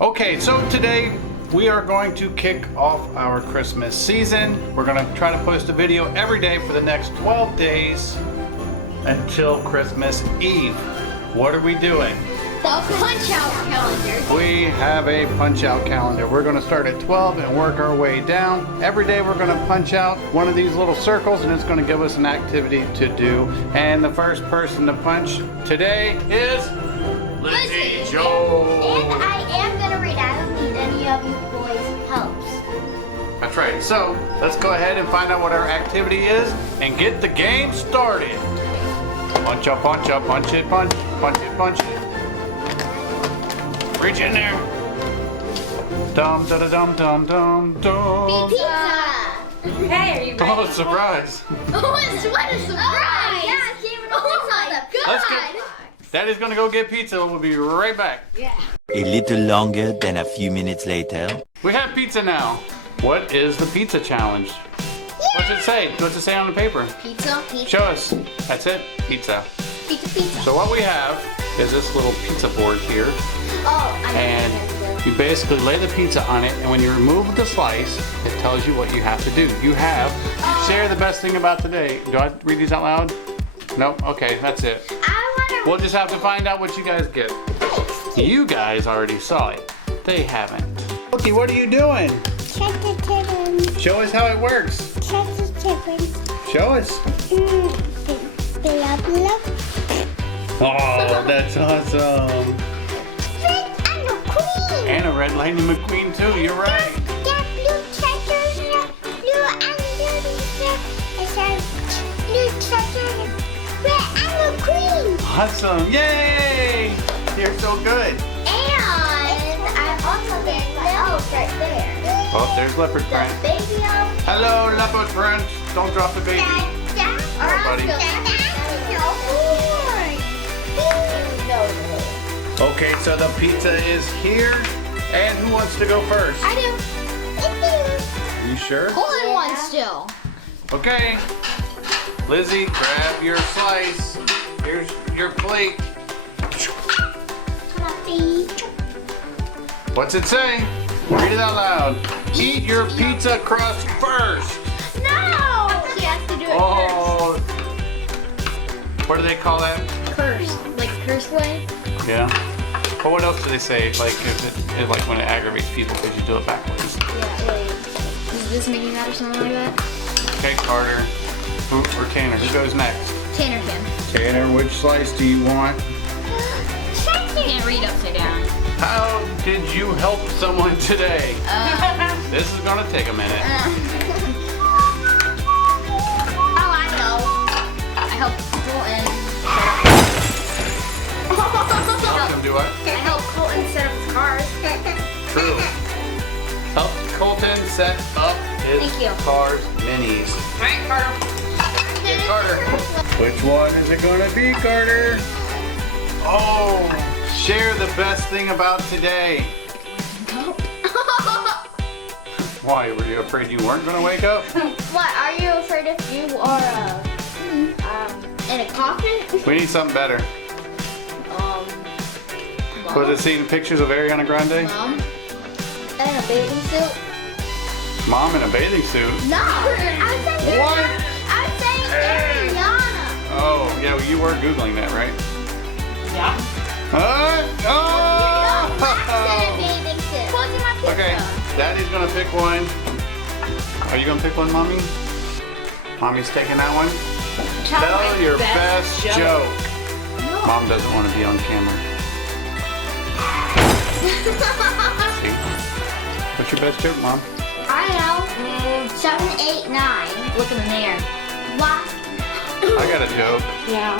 Okay, so today we are going to kick off our Christmas season. We're going to try to post a video every day for the next 12 days until Christmas Eve. What are we doing? The punch-out calendar. We have a punch-out calendar. We're going to start at 12 and work our way down. Every day we're going to punch out one of these little circles and it's going to give us an activity to do. And the first person to punch today is Lizzie Joe. And I am going to read. I don't need any of you boys' helps. That's right. So let's go ahead and find out what our activity is and get the game started. Punch up, punch up, punch it, punch, punch it, punch it. Reach in there. Dum da da dum dum dum dum. Pizza. Hey, are you ready? Oh, surprise! What a surprise! Yeah, I can't even God. Let's get. Daddy's gonna go get pizza. We'll be right back. Yeah. A little longer than a few minutes later. We have pizza now. What is the pizza challenge? What's it say? What's it say on the paper? Pizza. Show us. That's it. Pizza. Pizza. So what we have is this little pizza board here. Oh, I know. And you basically lay the pizza on it, and when you remove the slice, it tells you what you have to do. You have share the best thing about today. Do I read these out loud? Nope. Okay, that's it. We'll just have to find out what you guys get. You guys already saw it. They haven't. Okay, what are you doing? Show us how it works. Show us. Oh, that's awesome. And a red lightning McQueen too, you're right. Awesome, yay! You're so good. And I'm also getting my elf right there. Oh, there's leopard print. Baby elf. Hello, leopard print. Don't drop the baby. Buddy. Okay, so the pizza is here. And who wants to go first? I do. You sure? Only one still. Okay. Lizzie, grab your slice. Here's your plate. What's it say? Read it out loud. Eat your pizza crust first. No! She has to do it Oh. What do they call that? first. Like curse way? Yeah. But what else do they say? Like if like when it aggravates people because you do it backwards. Yeah, wait. Is this making that or something like that? Okay, Carter. Or Tanner. Who goes next? Tanner can. Tanner, which slice do you want? Can't read upside down. How did you help someone today? This is gonna take a minute. Oh, I know. I helped Colton. Help him do what? I helped Colton set up his cars. True. Help Colton set up his Thank you. car's minis. All right, Carter. Hey, Carter. Which one is it gonna be, Carter? Oh, share the best thing about today. Why, were you afraid you weren't gonna wake up? What, are you afraid if you are in a coffin? We need something better. Was it seeing pictures of Ariana Grande? Mom? In a bathing suit? Mom in a bathing suit? No! I'm saying What? I'm saying Ariana. Oh, yeah, well, you were Googling that, right? Yeah. Okay, Daddy's gonna pick one. Are you gonna pick one, Mommy? Mommy's taking that one. Tell your best joke. Mom doesn't want to be on camera. See? What's your best joke, Mom? I know. 7, 8, 9. Look in the mirror. What? I got a joke. Yeah.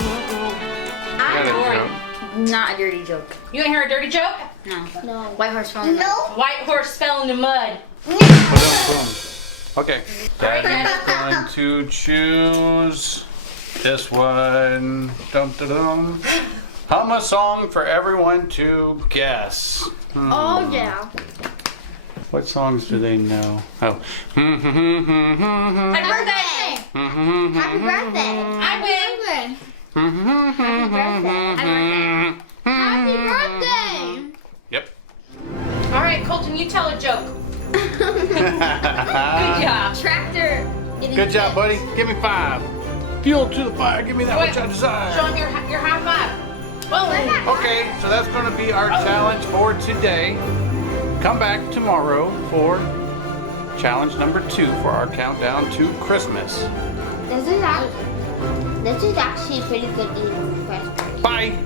I got a boring. joke. Not a dirty joke. You want to hear a dirty joke? No. No. White horse fell in the mud. Nope. White horse fell in the mud. Boom, boom. Okay. Daddy's going to choose this one. Dum dum dum. Hum a song for everyone to guess. Oh, yeah. What songs do they know? Oh. Happy birthday! Happy birthday. I win. Happy birthday. Happy birthday. Yep. Colton, you tell a joke. Good job. Tractor. Good job, buddy. Give me 5. Fuel to the fire. Give me that Wait, which I desire. Show him your high five. Oh. Okay, so that's going to be our challenge for today. Come back tomorrow for challenge number 2 for our countdown to Christmas. This is actually pretty good eating raspberries. Bye.